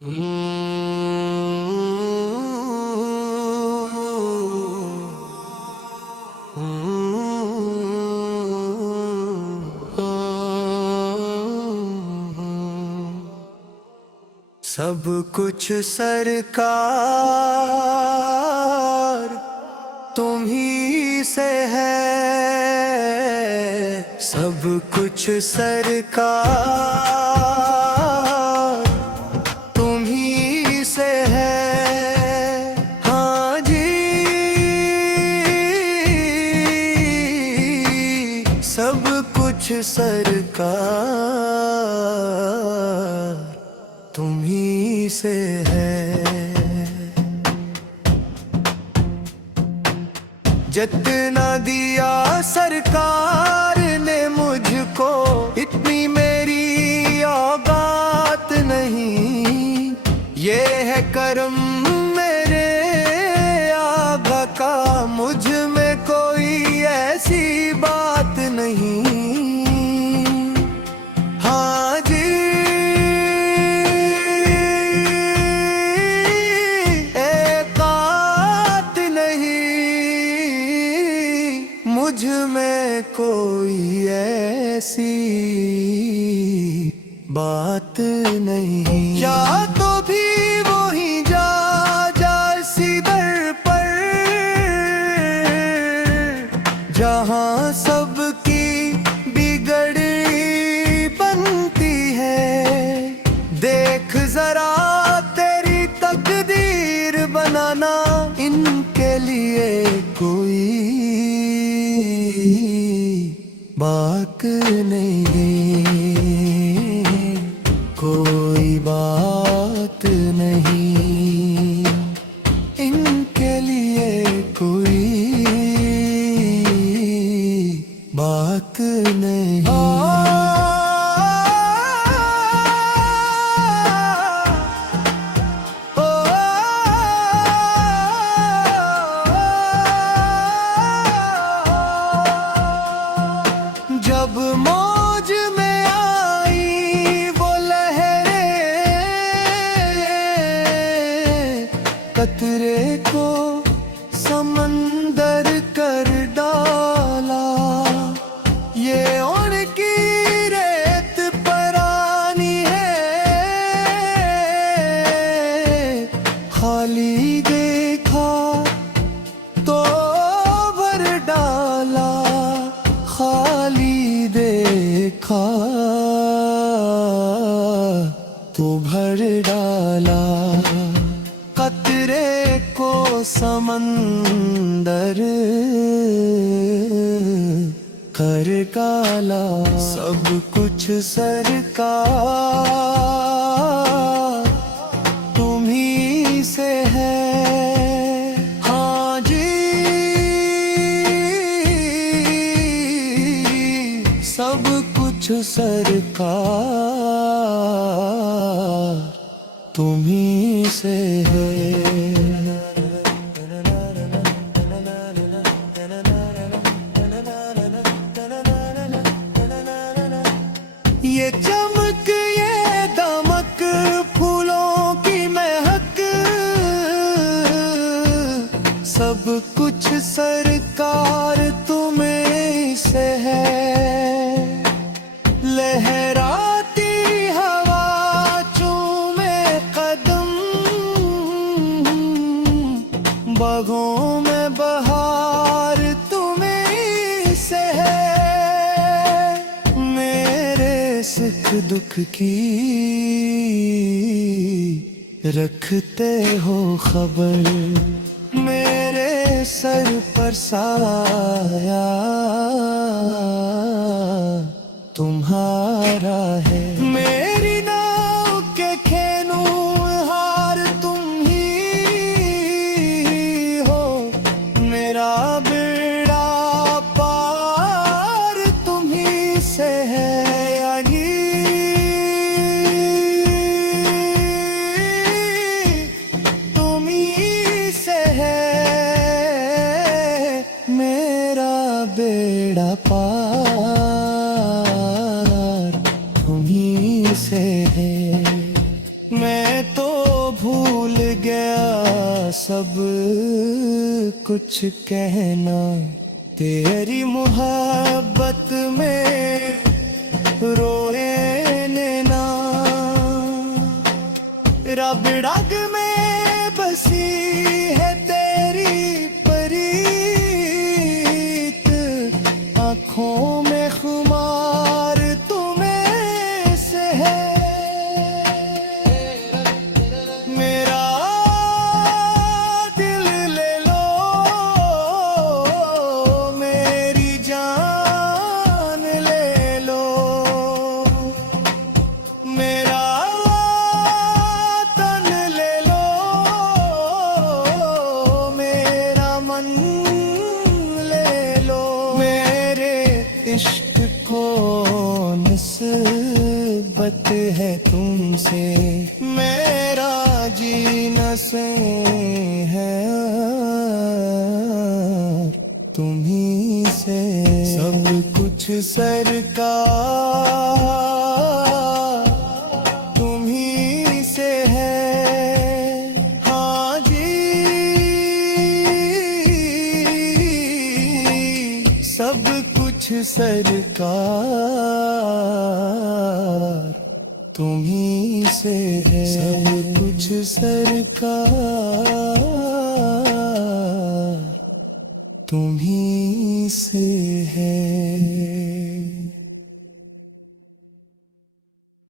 सब कुछ सरकार तुम्ही से है, सब कुछ सरकार तुम्ही से है। हाँ जी, सब कुछ सरकार तुम्ही से है। जितना दिया सरकार ने मुझको, इतनी मेरी औकात नहीं। ये है करम मेरे आका का, मुझ में कोई ऐसी बात नहीं। हाँ जी, मुझ में कोई ऐसी बात नहीं। या तो भी वही जा इसी दर पर, जहाँ सबकी बिगड़ी बनती है। देख जरा तेरी तकदीर बनाना, इनके लिए कोई बात नहीं, कोई बात नहीं। इनके लिए कोई बात नहीं। जब मौज में आई वो लहरें, कतरे को समंदर कर डाला। ये उनकी रेत परानी है, खाली देखा तो भर डाला। खाली देखा तो भर डाला। कतरे को समंदर कर डाला। सब कुछ सरकार तुम्ही से है। हाँ जी, सब कुछ सरकार तुम्ही से है। ये चमक ये दमक, फूलों की महक, सब कुछ सरकार तुम्ही से है। लहराती हवा चूमे कदम, बागों में बहार तुम्ही से है। मेरे सुख दुख की रखते हो खबर, मेरे सर पर साया तुम्हारा है। मेरी नाव के खेनू हार तुम ही हो, मेरा बेड़ा पार तुम्ही से है। यानी तुम्ही से है, मेरा बेड़ा पार भूल गया सब कुछ कहना, तेरी मोहब्बत में रोए नैना। रब रग में बसी है तेरी परीत, आँखों में खुमार तुम्हें से है। मेरा दिल ले लो, मेरी जान ले लो, मेरा तन ले लो, मेरा मन ले लो। मेरे इश्क को निस्बत है तुमसे, मेरा जीना से है तुम्ही से। सब कुछ सरकार तुम्ही से है। हाँ जी, सब कुछ सरकार तुम्ही से है। सब कुछ सरकार तुम्ही से है।